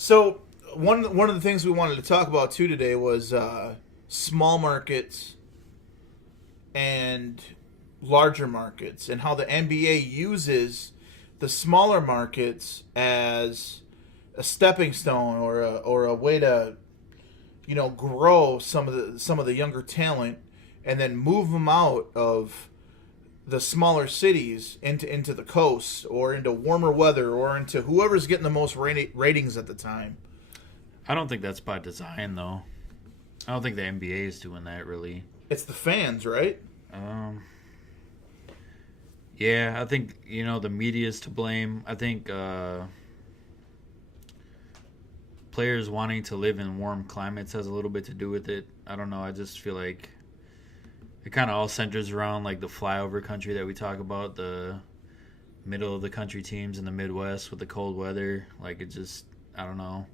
So one of the things we wanted to talk about too today was small markets and larger markets, and how the NBA uses the smaller markets as a stepping stone or a way to grow some of the younger talent, and then move them out of the smaller cities into the coast or into warmer weather or into whoever's getting the most ratings at the time. I don't think that's by design, though. I don't think the NBA is doing that, really. It's the fans, right? Um, yeah, I think, the media is to blame. I think players wanting to live in warm climates has a little bit to do with it. I don't know. I just feel like it kind of all centers around, like, the flyover country that we talk about, the middle of the country teams in the Midwest with the cold weather. Like, it just, I don't know.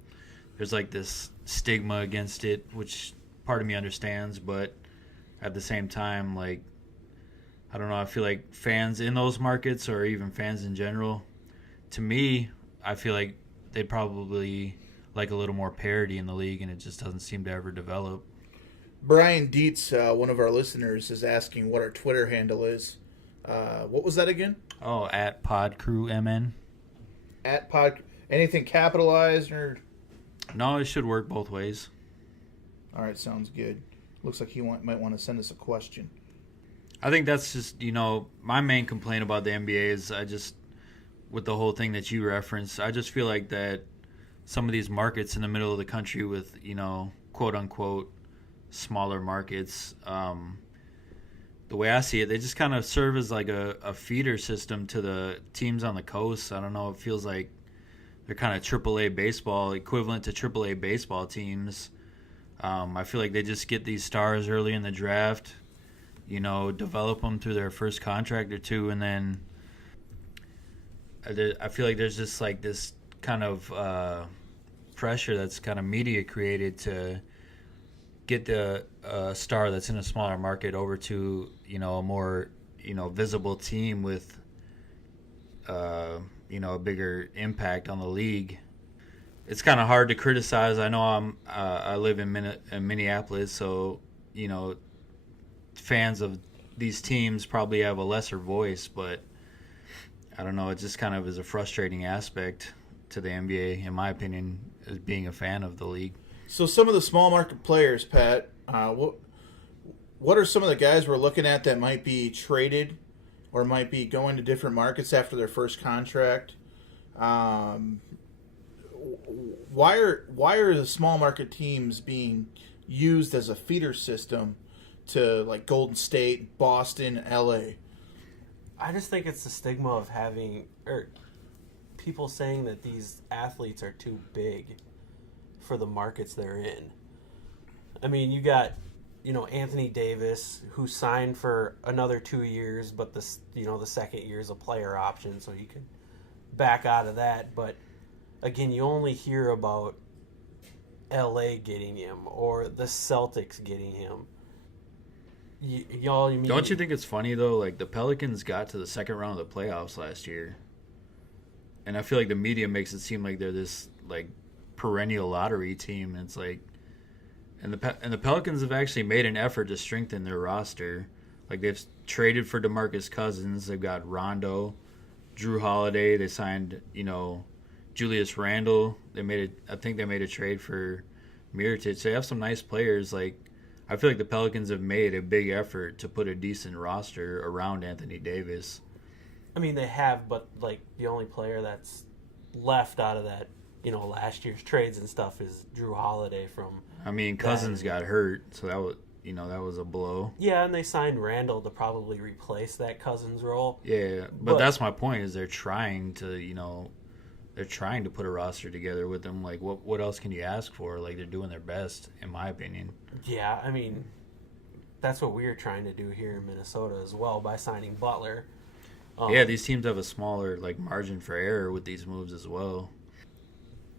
There's, like, this stigma against it, which part of me understands, but at the same time, like, I don't know, I feel like fans in those markets, or even fans in general, to me, I feel like they'd probably like a little more parity in the league, and it just doesn't seem to ever develop. Brian Dietz, one of our listeners, is asking what our Twitter handle is. What was that again? Oh, at PodCrewMN. At Pod. Anything capitalized or? No, it should work both ways. All right, sounds good. Looks like he might want to send us a question. I think that's just, my main complaint about the NBA is with the whole thing that you referenced, I just feel like that some of these markets in the middle of the country with, quote unquote, smaller markets, the way I see it, they just kind of serve as like a feeder system to the teams on the coast. I don't know. It feels like they're kind of AAA baseball, equivalent to AAA baseball teams. I feel like they just get these stars early in the draft, develop them through their first contract or two, and then I feel like there's just like this kind of pressure that's kind of media created to get the star that's in a smaller market over to a more visible team with a bigger impact on the league. It's kind of hard to criticize. I know I live in Minneapolis, so fans of these teams probably have a lesser voice, but I don't know. It just kind of is a frustrating aspect to the NBA, in my opinion, as being a fan of the league. So some of the small market players, Pat, what are some of the guys we're looking at that might be traded or might be going to different markets after their first contract? Why are the small market teams being used as a feeder system to like Golden State, Boston, LA? I just think it's the stigma of having people saying that these athletes are too big for the markets they're in. I mean, you got Anthony Davis, who signed for another 2 years, but the second year is a player option, so you can back out of that. But again, you only hear about LA getting him or the Celtics getting him. Don't you think it's funny though? Like, the Pelicans got to the second round of the playoffs last year, and I feel like the media makes it seem like they're this like perennial lottery team. And it's like, and the Pelicans have actually made an effort to strengthen their roster. Like, they've traded for DeMarcus Cousins. They've got Rondo, Drew Holiday. They signed Julius Randle. I think they made a trade for Mirotic. So they have some nice players. Like, I feel like the Pelicans have made a big effort to put a decent roster around Anthony Davis. I mean, they have, but like the only player that's left out of that, last year's trades and stuff is Drew Holiday from. I mean, Cousins got hurt, so that was a blow. Yeah, and they signed Randall to probably replace that Cousins role. Yeah, but that's my point. Is they're trying to put a roster together with them. Like, what else can you ask for? Like, they're doing their best, in my opinion. Yeah, I mean, that's what we're trying to do here in Minnesota as well by signing Butler. Yeah, these teams have a smaller margin for error with these moves as well.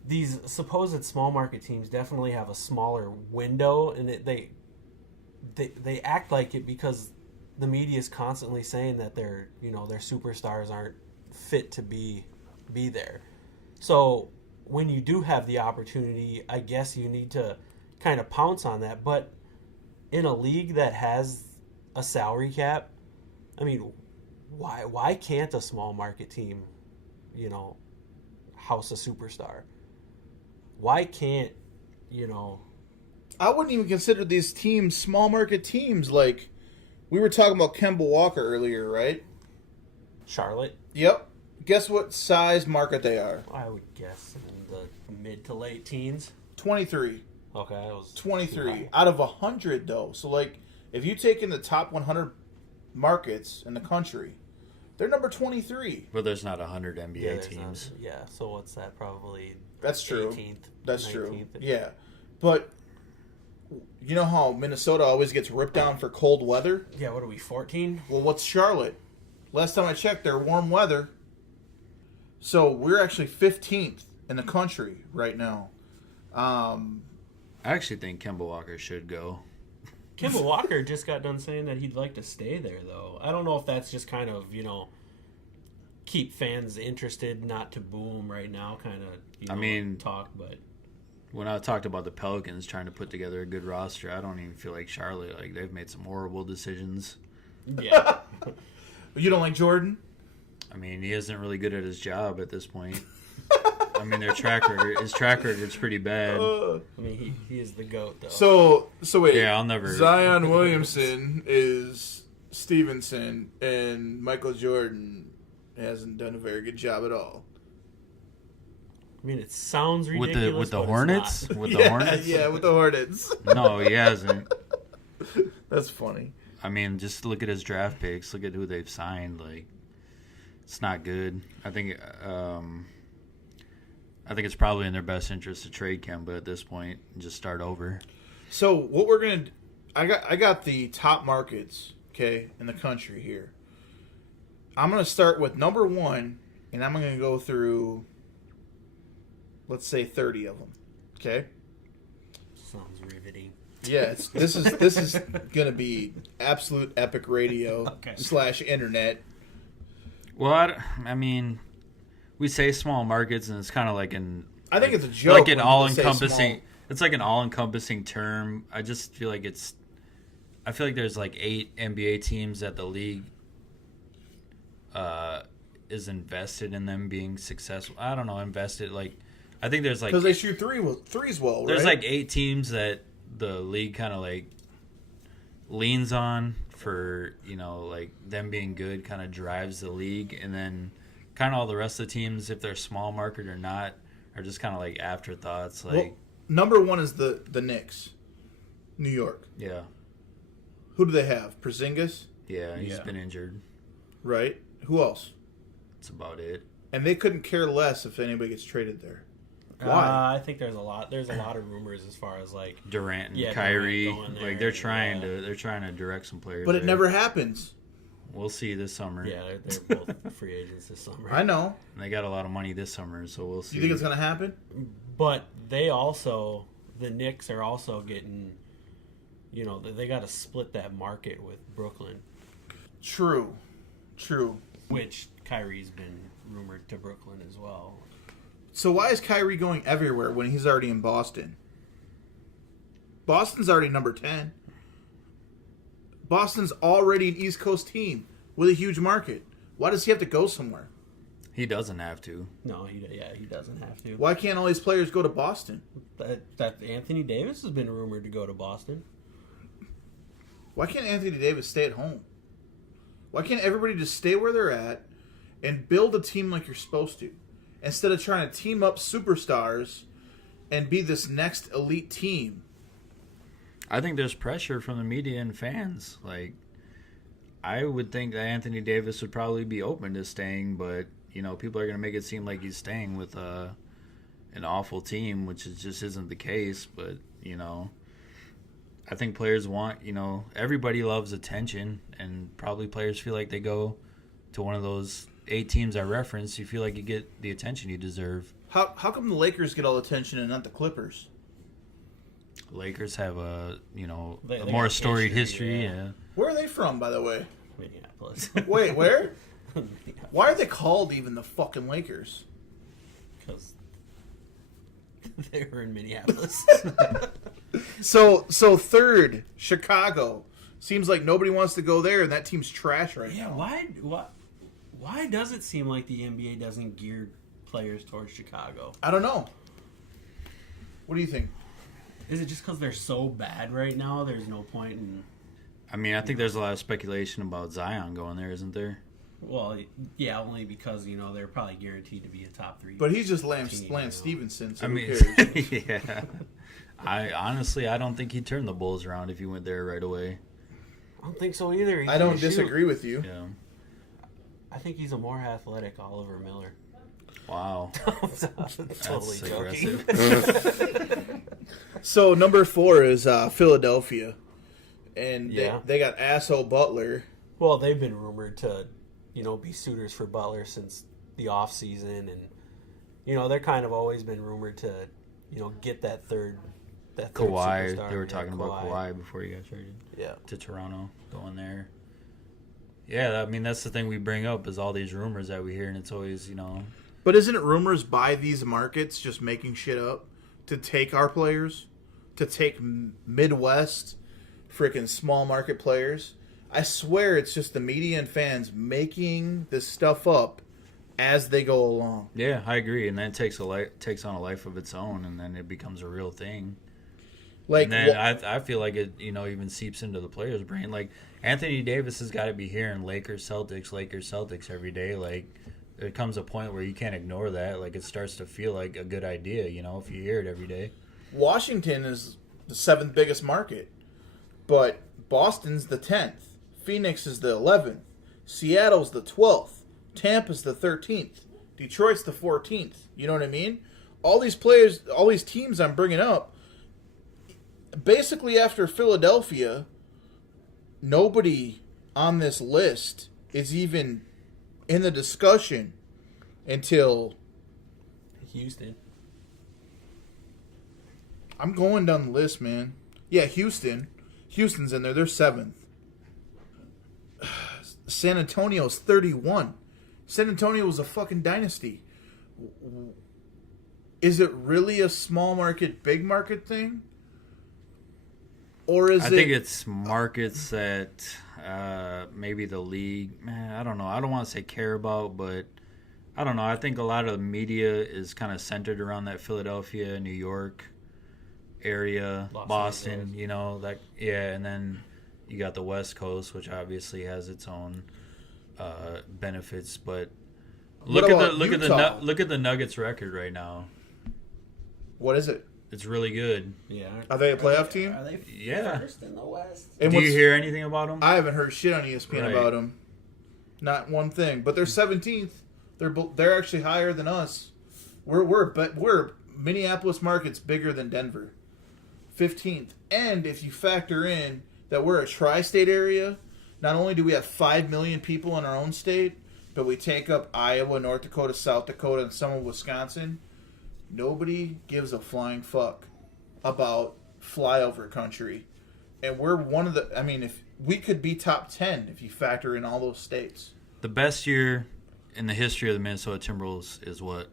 These supposed small market teams definitely have a smaller window, and they act like it because the media is constantly saying that their superstars aren't fit to be there. So when you do have the opportunity, I guess you need to kind of pounce on that. But in a league that has a salary cap, I mean, why can't a small market team, house a superstar? Why can't, I wouldn't even consider these teams small market teams. Like, we were talking about Kemba Walker earlier, right? Charlotte? Yep. Guess what size market they are? I would guess in the mid to late teens. 23. Okay, that was 23 out of 100 though. So like, if you take in the top 100 markets in the country, they're number 23. But there's not 100 NBA Yeah, teams. so what's that? Probably That's true. 18th, That's 19th. true. Yeah, but you know how Minnesota always gets ripped down for cold weather? Yeah, what are we, 14? Well, what's Charlotte? Last time I checked, they're warm weather. So we're actually 15th in the country right now. I actually think Kemba Walker should go. Kemba Walker just got done saying that he'd like to stay there, though. I don't know if that's just kind of, keep fans interested, not to boom right now kind of, talk, but... When I talked about the Pelicans trying to put together a good roster, I don't even feel like Charlotte. Like, they've made some horrible decisions. Yeah. You don't like Jordan? I mean, he isn't really good at his job at this point. I mean, his track record's pretty bad. I mean, he is the GOAT, though. So wait. Yeah, I'll never... Zion Williamson is Stevenson, and Michael Jordan hasn't done a very good job at all. I mean, it sounds ridiculous, with the but Hornets? it's not. With the Hornets? Yeah, with the Hornets. No, he hasn't. That's funny. I mean, just look at his draft picks. Look at who they've signed. Like, it's not good. I think it's probably in their best interest to trade Kemba at this point and just start over. So what we're gonna, I got the top markets, okay, in the country here. I'm gonna start with number 1, and I'm gonna go through, let's say 30 of them, okay. Sounds riveting. Yeah, this is gonna be absolute epic radio / internet. Well, I mean, we say small markets, and it's kind of like I think it's a joke. Like an all-encompassing. It's like an all-encompassing term. I just feel like I feel like there's like 8 NBA teams that the league is invested in them being successful. I don't know, invested. Like, I think there's like because they shoot threes well. There's right? like 8 teams that the league kind of like leans on for, like them being good, kind of drives the league, and then kind of all the rest of the teams, if they're small market or not, are just kind of like afterthoughts. Like, well, number 1 is the Knicks, New York. Yeah. Who do they have? Porzingis? Yeah, he's been injured. Right. Who else? That's about it. And they couldn't care less if anybody gets traded there. Why? I think there's a lot of rumors as far as like Durant and Kyrie. Durant going Like, they're trying to direct some players. But it there. never happens. We'll see this summer. Yeah, they're both free agents this summer. I know. And they got a lot of money this summer, so we'll see. You think it's going to happen? But the Knicks are also getting, they got to split that market with Brooklyn. True. Which Kyrie's been rumored to Brooklyn as well. So why is Kyrie going everywhere when he's already in Boston? Boston's already number 10. Boston's already an East Coast team with a huge market. Why does he have to go somewhere? He doesn't have to. No, he doesn't have to. Why can't all these players go to Boston? That Anthony Davis has been rumored to go to Boston. Why can't Anthony Davis stay at home? Why can't everybody just stay where they're at and build a team like you're supposed to? Instead of trying to team up superstars and be this next elite team. I think there's pressure from the media and fans. Like, I would think that Anthony Davis would probably be open to staying, but, people are going to make it seem like he's staying with an awful team, which just isn't the case. But, I think players want, everybody loves attention, and probably players feel like they go to one of those 8 teams I referenced. You feel like you get the attention you deserve. How come the Lakers get all the attention and not the Clippers? Lakers have a They more got storied history. Yeah. Where are they from, by the way? Minneapolis. Wait, where? Why are they called even the fucking Lakers? Because They were in Minneapolis. So third, Chicago. Seems like nobody wants to go there, and that team's trash right Yeah, now. why does it seem like the NBA doesn't gear players towards Chicago? I don't know. What do you think? Is it just because they're so bad right now? There's no point in. I mean, I think there's a lot of speculation about Zion going there, isn't there? Well, yeah, only because they're probably guaranteed to be a top 3. But he's just team, Lance Stevenson, so I mean, who cares? yeah. I don't think he'd turn the Bulls around if he went there right away. I don't think so either. He I don't can't shoot. disagree with you. Yeah. I think he's a more athletic Oliver Miller. Wow. Totally That's joking. aggressive. So number 4 is Philadelphia, and Yeah. they got asshole Butler. Well, they've been rumored to, be suitors for Butler since the off season, and they're kind of always been rumored to, get that third Kawhi. superstar. They were Yeah, talking about Kawhi before he got traded Yeah. to Toronto, going there. Yeah, I mean, that's the thing we bring up is all these rumors that we hear, and it's always, But isn't it rumors by these markets just making shit up to take our players, to take Midwest, freaking small market players? I swear it's just the media and fans making this stuff up as they go along. Yeah, I agree, and then it takes on a life of its own, and then it becomes a real thing. Like, And then I feel like it, even seeps into the player's brain. Like Anthony Davis has got to be hearing Lakers Celtics every day. Like there comes a point where you can't ignore that. Like it starts to feel like a good idea, if you hear it every day. Washington is the 7th biggest market, but Boston's the 10th. Phoenix is the 11th. Seattle's the 12th. Tampa's the 13th. Detroit's the 14th. You know what I mean? All these players, all these teams I'm bringing up, basically after Philadelphia, nobody on this list is even in the discussion until Houston. I'm going down the list, man. Yeah, Houston. Houston's in there. They're 7th. San Antonio's 31. San Antonio was a fucking dynasty. Is it really a small market, big market thing? Or is I think it's markets that maybe the league, I don't know. I don't want to say care about, but I don't know. I think a lot of the media is kind of centered around that Philadelphia, New York area, Los Boston, Angeles. and then you got the West Coast, which obviously has its own benefits. But look at the Nuggets record right now. What is it? It's really good. Yeah. Are they a playoff team? Are they Yeah. first in the West? And Do you hear anything about them? I haven't heard shit on ESPN Right. about them. Not one thing. But they're 17th. They're actually higher than us. We're Minneapolis market's bigger than Denver. 15th. And if you factor in that we're a tri-state area, not only do we have 5 million people in our own state, but we take up Iowa, North Dakota, South Dakota, and some of Wisconsin. Nobody gives a flying fuck about flyover country. And we're one of the... I mean, if we could be top 10 if you factor in all those states. The best year in the history of the Minnesota Timberwolves is what?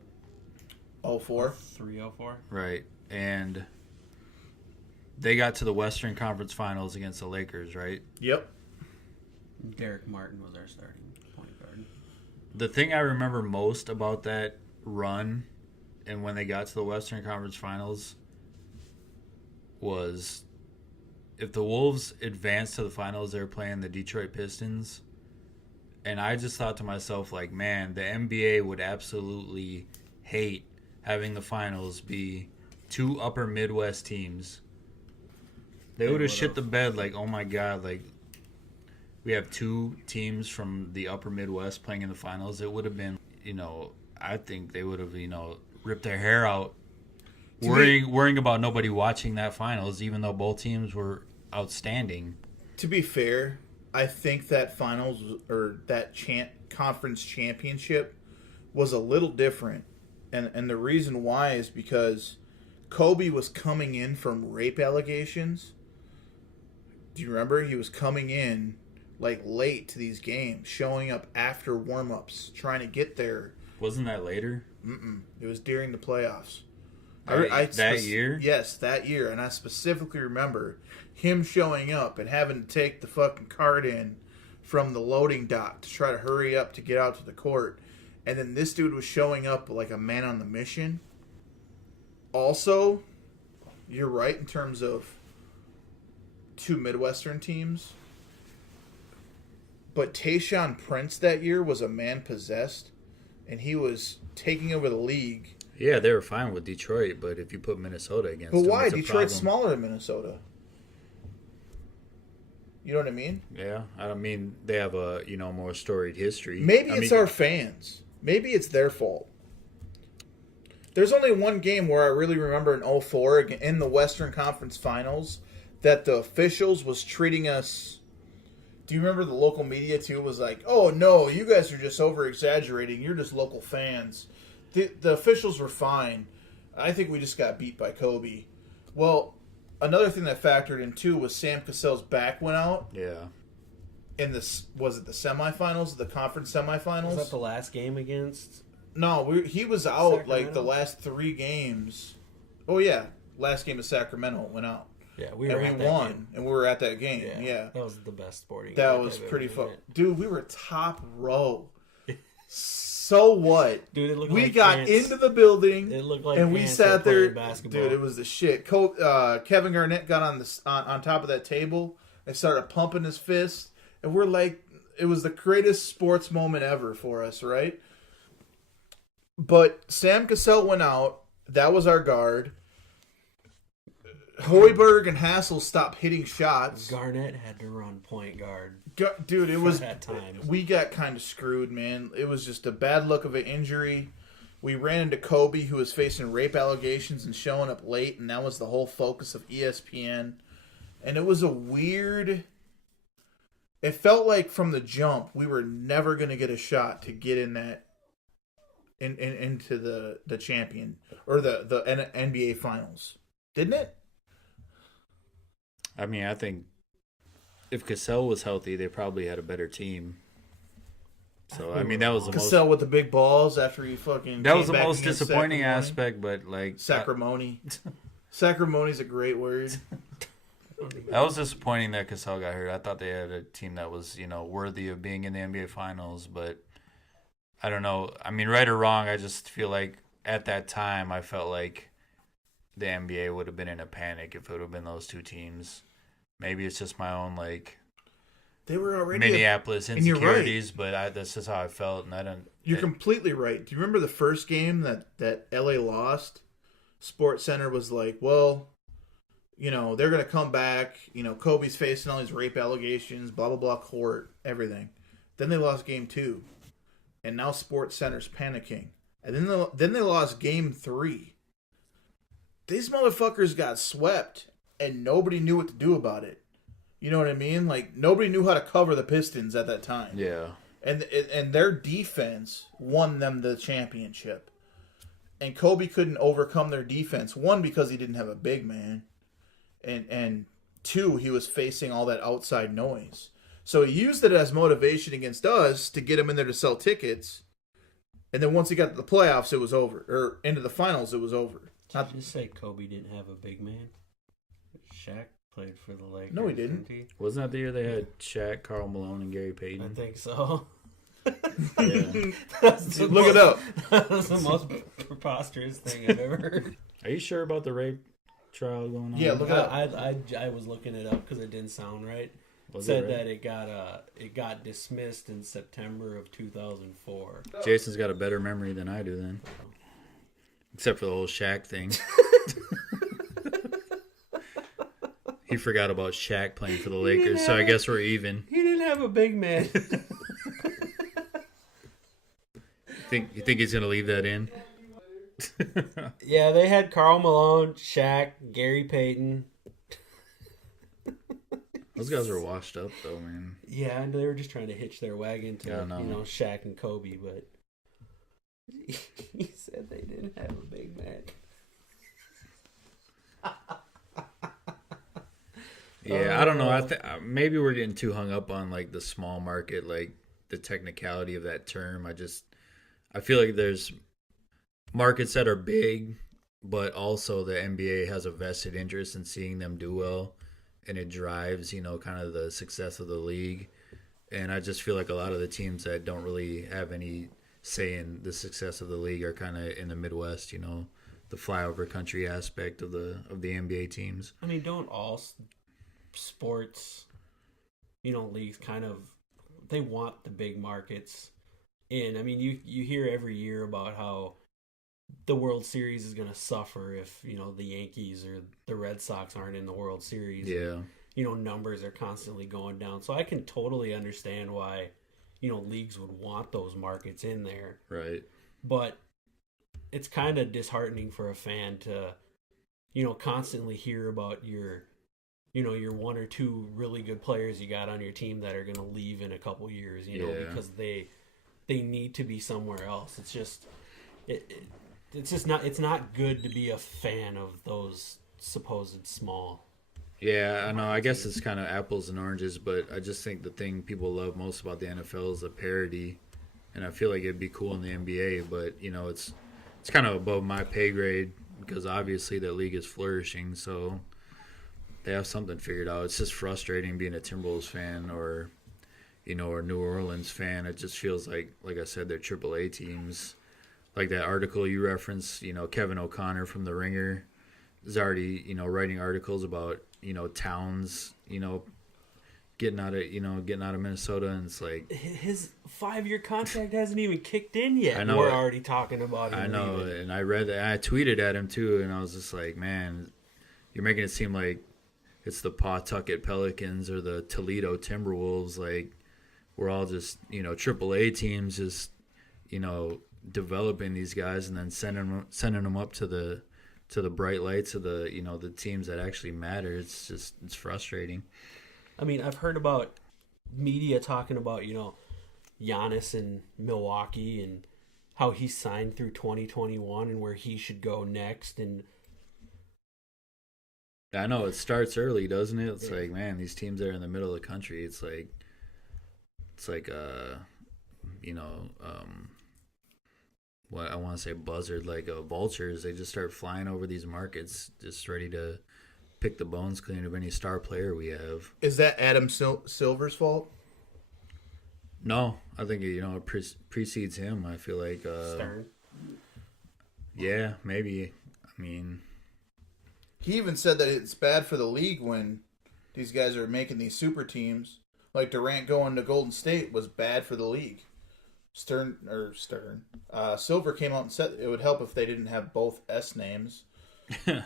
04. 304. Right. And they got to the Western Conference Finals against the Lakers, right? Yep. Derek Martin was our starting point guard. The thing I remember most about that run and when they got to the Western Conference Finals was if the Wolves advanced to the finals, they were playing the Detroit Pistons. And I just thought to myself, like, man, the NBA would absolutely hate having the finals be 2 upper Midwest teams. They would have shit the bed like, oh my God, like, we have 2 teams from the upper Midwest playing in the finals. It would have been, I think they would have, ripped their hair out, worrying about nobody watching that finals, even though both teams were outstanding. To be fair, I think that finals or that conference championship was a little different. And the reason why is because Kobe was coming in from rape allegations. Do you remember? He was coming in like late to these games, showing up after warm-ups, trying to get there. Wasn't that later? It was during the playoffs. That year? Yes, that year. And I specifically remember him showing up and having to take the fucking cart in from the loading dock to try to hurry up to get out to the court. And then this dude was showing up like a man on the mission. Also, you're right in terms of two Midwestern teams. But Tayshaun Prince that year was a man possessed, and he was taking over the league. Yeah, they were fine with Detroit, but if you put Minnesota against But them, why? it's a Detroit's problem. smaller than Minnesota. You know what I mean? Yeah, I mean they have a more storied history. Maybe I it's mean, our fans. Maybe it's their fault. There's only one game where I really remember in 2004 in the Western Conference Finals that the officials was treating us. Do you remember the local media too was like, "Oh no, you guys are just over exaggerating. You're just local fans." The officials were fine. I think we just got beat by Kobe. Well, another thing that factored in too was Sam Cassell's back went out. Yeah. In this, was it the semifinals, the conference semifinals? Was that the last game against? No, he was out Sacramento? like the last 3 games. Oh yeah, last game of Sacramento went out. Yeah, we were at and that we won, game. and we were at that game. Yeah, That was the best sporting that event was I've pretty ever fun, been at. dude. We were top row. So what? Dude, it looked We like got ants. into the building. It looked like and we ants sat were there, playing basketball. dude. It was the shit. Kevin Garnett got on top of that table and started pumping his fist, and we're like, it was the greatest sports moment ever for us, right? But Sam Cassell went out. That was our guard. Hoiberg and Hassel stopped hitting shots. Garnett had to run point guard. Dude, it was that time. We got kind of screwed, man. It was just a bad look of an injury. We ran into Kobe, who was facing rape allegations and showing up late, and that was the whole focus of ESPN. And it was a weird. It felt like from the jump we were never going to get a shot to get in that into the champion or the NBA finals, didn't it? I mean, I think if Cassell was healthy, they probably had a better team. So I mean, that was the Cassell with the big balls after he fucking. that came was the back most against disappointing Sacramone. aspect. But like Sacramone. Sacramone's a great word. that was disappointing that Cassell got hurt. I thought they had a team that was worthy of being in the NBA Finals, but I don't know. I mean, right or wrong, I just feel like at that time I felt like the NBA would have been in a panic if it would have been those two teams. Maybe it's just my own They were already Minneapolis and you're right. insecurities, but that's just how I felt, and I don't. You're completely right. Do you remember the first game that LA lost? Sports Center was like, well, they're going to come back. Kobe's facing all these rape allegations, blah, blah, blah, court, everything. Then they lost game 2. And now Sports Center's panicking. And then they lost game 3. These motherfuckers got swept, and nobody knew what to do about it. You know what I mean? Like, nobody knew how to cover the Pistons at that time. Yeah. And their defense won them the championship. And Kobe couldn't overcome their defense. 1, because he didn't have a big man. And 2, he was facing all that outside noise. So he used it as motivation against us to get him in there to sell tickets. And then once he got to the playoffs, it was over. Or into the finals, it was over. Did you just say Kobe didn't have a big man? Shaq played for the Lakers. No, he didn't. Wasn't that the year they had Shaq, Karl Malone, and Gary I Payton? think so. Yeah. Look it up. That was the most preposterous thing I've ever heard. Are you sure about the rape trial going on? Yeah, look it up. I was looking it up because it didn't sound right. Was Said it right? that it got dismissed in September of 2004. Jason's got a better memory than I do then. Except for the whole Shaq thing. He forgot about Shaq playing for the Lakers, so I guess we're even. He didn't have a big man. You think he's gonna leave that in? Yeah, they had Karl Malone, Shaq, Gary Payton. Those guys are washed up though, man. Yeah, and they were just trying to hitch their wagon to Yeah, I know. Shaq and Kobe, but he said they didn't have a big man. Yeah, I don't know. Maybe we're getting too hung up on the small market, the technicality of that term. I feel like there's markets that are big, but also the NBA has a vested interest in seeing them do well, and it drives, kind of the success of the league. And I just feel like a lot of the teams that don't really have any say in the success of the league are kind of in the Midwest, the flyover country aspect of the NBA teams. I mean, don't all sports, leagues kind of, they want the big markets in. I mean, you hear every year about how the World Series is going to suffer if, the Yankees or the Red Sox aren't in the World Series. Yeah. Numbers are constantly going down. So I can totally understand why, leagues would want those markets in there. Right. But it's kind of disheartening for a fan to, constantly hear about your one or two really good players you got on your team that are going to leave in a couple years, because they need to be somewhere else. It's just it's not good to be a fan of those supposed small. Yeah, I know. I guess it's kind of apples and oranges, but I just think the thing people love most about the NFL is the parity, and I feel like it'd be cool in the NBA, but it's kind of above my pay grade because obviously the league is flourishing, so they have something figured out. It's just frustrating being a Timberwolves fan or or New Orleans fan. It just feels like I said, they're AAA teams. Like that article you referenced, Kevin O'Connor from The Ringer is already writing articles about towns getting out of Minnesota, and it's like his 5-year contract hasn't even kicked in yet. I know, we're already talking about him. I know, leaving. And I read that. I tweeted at him too, and I was just like, man, you're making it seem like it's the Pawtucket Pelicans or the Toledo Timberwolves. Like we're all just AAA teams, just developing these guys and then sending them up to the bright lights of the the teams that actually matter. It's frustrating. I mean, I've heard about media talking about Giannis in Milwaukee and how he signed through 2021 and where he should go next. And I know it starts early, doesn't it? It's like, man, these teams that are in the middle of the country. It's like what I want to say, buzzard, like vultures. They just start flying over these markets, just ready to pick the bones clean of any star player we have. Is that Adam Silver's fault? No, I think it precedes him. I feel like Stern. Yeah, maybe. I mean, he even said that it's bad for the league when these guys are making these super teams. Like Durant going to Golden State was bad for the league. Silver came out and said it would help if they didn't have both S names.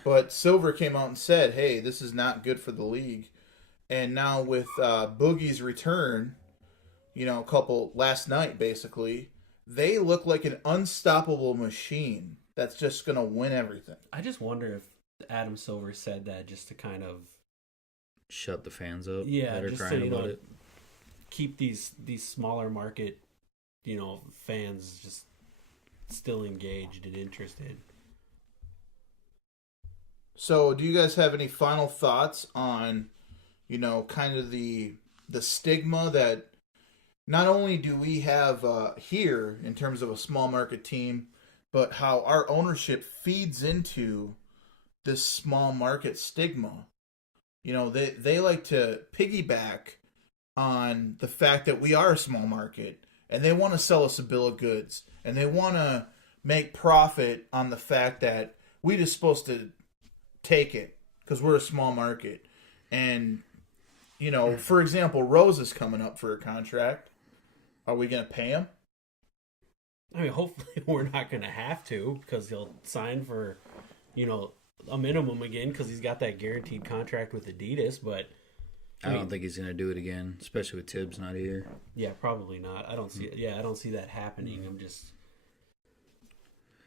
But Silver came out and said, hey, this is not good for the league. And now with Boogie's return, last night basically, they look like an unstoppable machine that's just going to win everything. I just wonder if Adam Silver said that just to kind of shut the fans up. Yeah, that are just crying to about it. Keep these smaller market fans just still engaged and interested. So, do you guys have any final thoughts on, kind of the stigma that not only do we have here in terms of a small market team, but how our ownership feeds into this small market stigma? They like to piggyback on the fact that we are a small market, and they want to sell us a bill of goods, and they want to make profit on the fact that we just supposed to take it because we're a small market. And for example, Rose is coming up for a contract. Are we going to pay him? I mean, hopefully we're not going to have to, because he'll sign for a minimum again because he's got that guaranteed contract with Adidas. But I don't think he's going to do it again, especially with Tibbs not here. Yeah, probably not. I don't see. Yeah, I don't see that happening.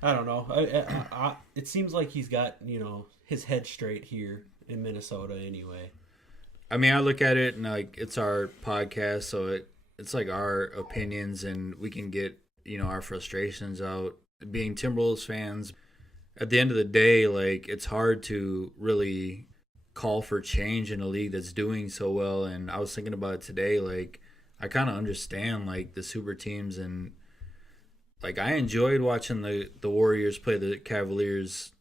I don't know. It seems like he's got his head straight here in Minnesota anyway. I mean, I look at it and like it's our podcast, so it's like our opinions, and we can get our frustrations out. Being Timberwolves fans, at the end of the day, like it's hard to really call for change in a league that's doing so well. And I was thinking about it today, like I kind of understand like the super teams, and like I enjoyed watching the Warriors play the Cavaliers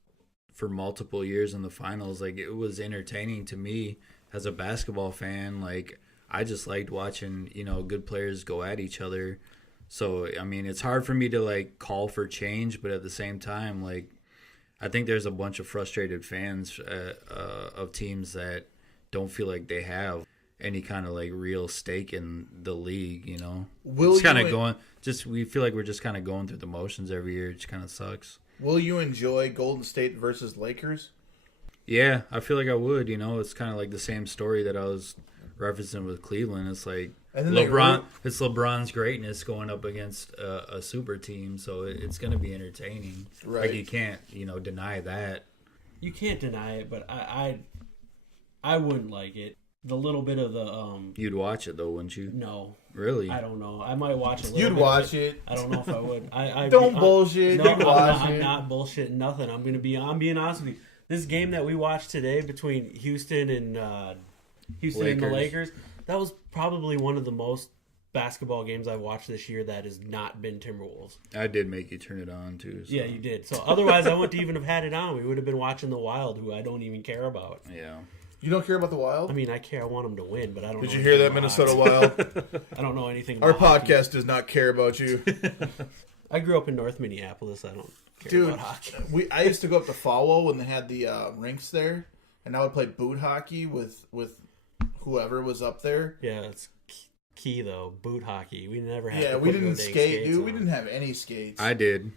for multiple years in the finals. Like, it was entertaining to me as a basketball fan. Like, I just liked watching, good players go at each other. So, I mean, it's hard for me to, like, call for change, but at the same time, like, I think there's a bunch of frustrated fans of teams that don't feel like they have any kind of, like, real stake in the league, It's kind of we feel like we're just kind of going through the motions every year. It just kind of sucks. Will you enjoy Golden State versus Lakers? Yeah, I feel like I would, It's kind of like the same story that I was referencing with Cleveland. It's like it's LeBron's greatness going up against a super team, so it's going to be entertaining. Right. Like, you can't, deny that. You can't deny it, but I wouldn't like it. The little bit of the You'd watch it though, wouldn't you? No. Really? I don't know. I might watch a little You'd bit watch of it. I don't know if I would. Don't bullshit. No, You'd watch it. I'm not bullshitting nothing. I'm being honest with you. This game that we watched today between Houston and the Lakers, that was probably one of the most basketball games I've watched this year that has not been Timberwolves. I did make you turn it on too. So. Yeah, you did. So otherwise, I wouldn't even have had it on. We would have been watching the Wild, who I don't even care about. Yeah. You don't care about the Wild? I mean, I care. I want them to win, but I don't. Did you hear that, Minnesota Wild? I don't know anything. Our about podcast hockey. does not care about you. I grew up in North Minneapolis. I don't care about hockey. I used to go up to Falwell when they had the rinks there, and I would play boot hockey with whoever was up there. Yeah, it's key though. Boot hockey. We never had. Yeah, we didn't skate, dude. We didn't have any skates. I did.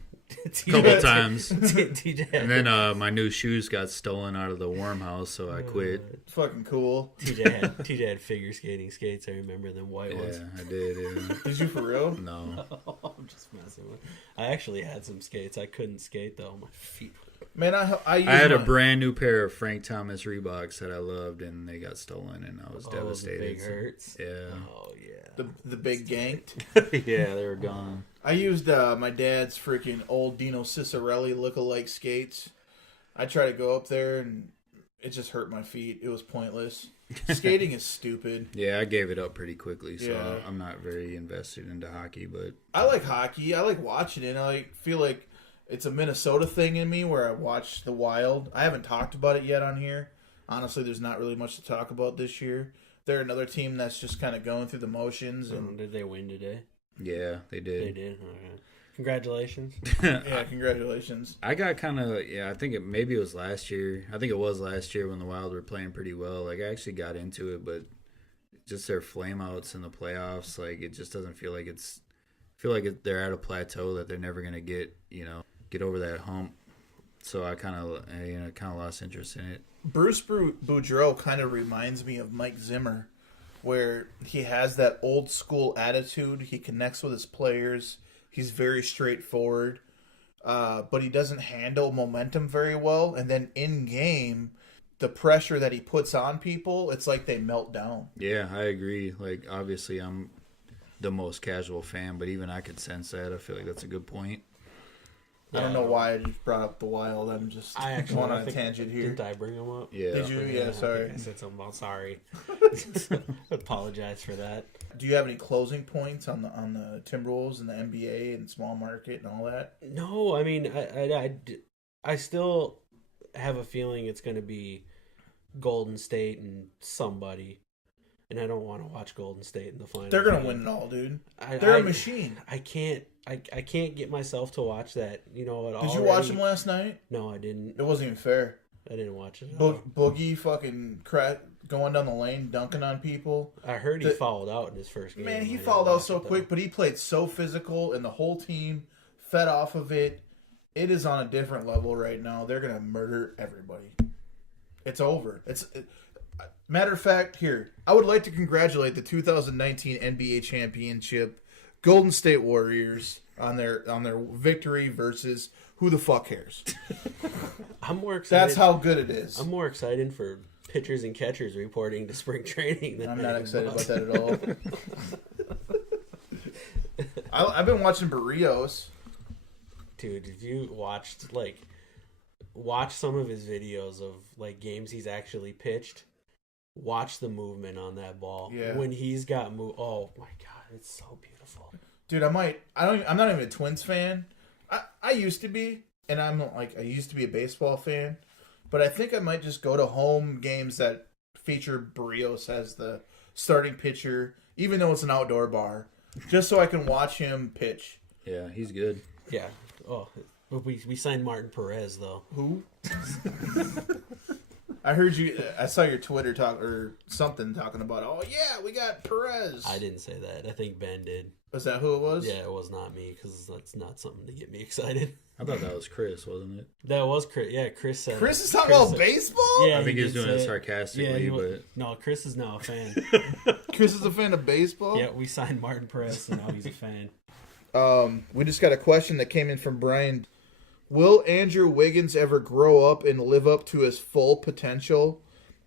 A couple times. TJ. And then my new shoes got stolen out of the warm house, so I quit. Fucking cool. TJ had figure skating skates. I remember them white ones. Yeah, I did. Yeah. Did you for real? No. I'm just messing with. I actually had some skates. I couldn't skate though. My feet. Man, I had a brand new pair of Frank Thomas Reeboks that I loved, and they got stolen, and I was devastated. The big hurts. Yeah. Oh yeah. The big ganked. Yeah, they were gone. I used my dad's freaking old Dino Cicerelli lookalike skates. I tried to go up there, and it just hurt my feet. It was pointless. Skating is stupid. Yeah, I gave it up pretty quickly, so Yeah. I'm not very invested into hockey. But I like hockey. I like watching it. I feel like it's a Minnesota thing in me where I watch the Wild. I haven't talked about it yet on here. Honestly, there's not really much to talk about this year. They're another team that's just kind of going through the motions. And Did they win today? yeah, they did. They did. Okay. Congratulations. yeah, congratulations. I got kind of, I think maybe it was last year. I think it was last year when the Wild were playing pretty well. Like, I actually got into it, but just their flameouts in the playoffs, like, it just doesn't feel like they're at a plateau that they're never going to get over that hump. So I kind of lost interest in it. Bruce Boudreau kind of reminds me of Mike Zimmer, where he has that old school attitude. He connects with his players. He's very straightforward, but he doesn't handle momentum very well. And then in game, the pressure that he puts on people, it's like they melt down. Yeah, I agree. Like, obviously, I'm the most casual fan, but even I could sense that. I feel like that's a good point. I don't know why I just brought up the Wild. I'm just going on a tangent here. Did I bring them up? Yeah. Did you? Yeah, sorry. I said something about sorry. Apologize for that. Do you have any closing points on the Timberwolves and the NBA and small market and all that? No, I mean, I still have a feeling it's going to be Golden State and somebody. And I don't want to watch Golden State in the finals. They're going to win it all, dude. They're a machine. I can't get myself to watch that. You know, Did you watch them last night? No, I didn't. It wasn't even fair. I didn't watch it. Boogie fucking going down the lane, dunking on people. I heard he fouled out in his first game. Man, he fouled out so quick, but he played so physical, and the whole team fed off of it. It is on a different level right now. They're going to murder everybody. It's over. Matter of fact, here, I would like to congratulate the 2019 NBA championship Golden State Warriors on their victory versus who the fuck cares. I'm more excited. That's how good it is. I'm more excited for pitchers and catchers reporting to spring training than I'm not excited about that at all. I've been watching Barrios. Dude, if you watch some of his videos of like games he's actually pitched, watch the movement on that ball. Yeah. When he's got oh my god, it's so beautiful. Dude, I'm not even a Twins fan. I used to be, and I used to be a baseball fan. But I think I might just go to home games that feature Barrios as the starting pitcher, even though it's an outdoor bar, just so I can watch him pitch. Yeah, he's good. Yeah. Oh, we signed Martin Perez though. Who? I saw your Twitter talk or something talking about, oh yeah, we got Perez. I didn't say that. I think Ben did. Was that who it was? Yeah, it was not me because that's not something to get me excited. I thought that was Chris, wasn't it? That was Chris. Yeah, Chris said. Chris is talking about baseball? Yeah, I think he was did doing it say sarcastically, but no, Chris is now a fan. Chris is a fan of baseball? Yeah, we signed Martin Perez, so now he's a fan. We just got a question that came in from Brian. Will Andrew Wiggins ever grow up and live up to his full potential?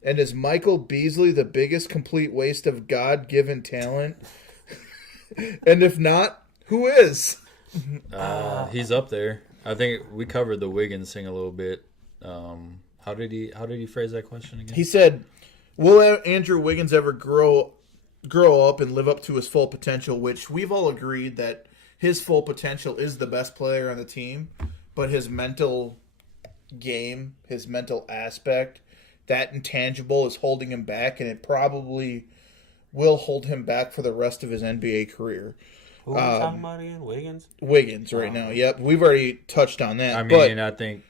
And is Michael Beasley the biggest complete waste of God-given talent? And if not, who is? he's up there. I think we covered the Wiggins thing a little bit. How did he phrase that question again? He said, will Andrew Wiggins ever grow up and live up to his full potential, which we've all agreed that his full potential is the best player on the team, but his mental game, his mental aspect, that intangible is holding him back, and it probably will hold him back for the rest of his NBA career. Who are we talking about again? Wiggins? Wiggins right now, yep. We've already touched on that. I mean, I think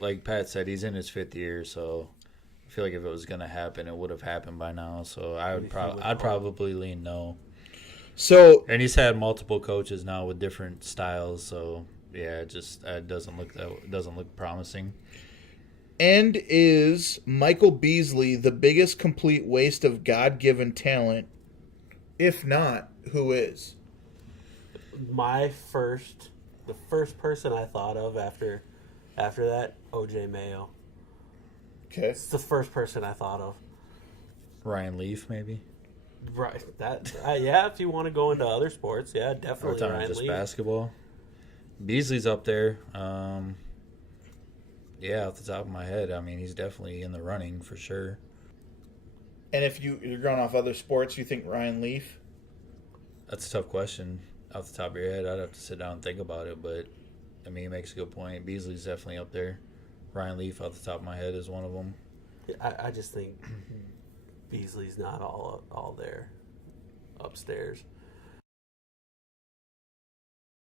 like Pat said, he's in his 5th year, so I feel like if it was going to happen, it would have happened by now. So I'd probably lean no. So, and he's had multiple coaches now with different styles, so yeah, it doesn't look promising. And is Michael Beasley the biggest complete waste of God-given talent? If not, who is? The first person I thought of after that, OJ Mayo. Okay. It's the first person I thought of. Ryan Leaf, maybe. Right. That yeah. If you want to go into other sports, yeah, definitely Or Ryan just Leaf. basketball. Beasley's up there. Yeah, off the top of my head, I mean, he's definitely in the running for sure. And if you're going off other sports, you think Ryan Leaf? That's a tough question. Off the top of your head, I'd have to sit down and think about it. But, I mean, he makes a good point. Beasley's definitely up there. Ryan Leaf, off the top of my head, is one of them. I just think Beasley's not all there upstairs.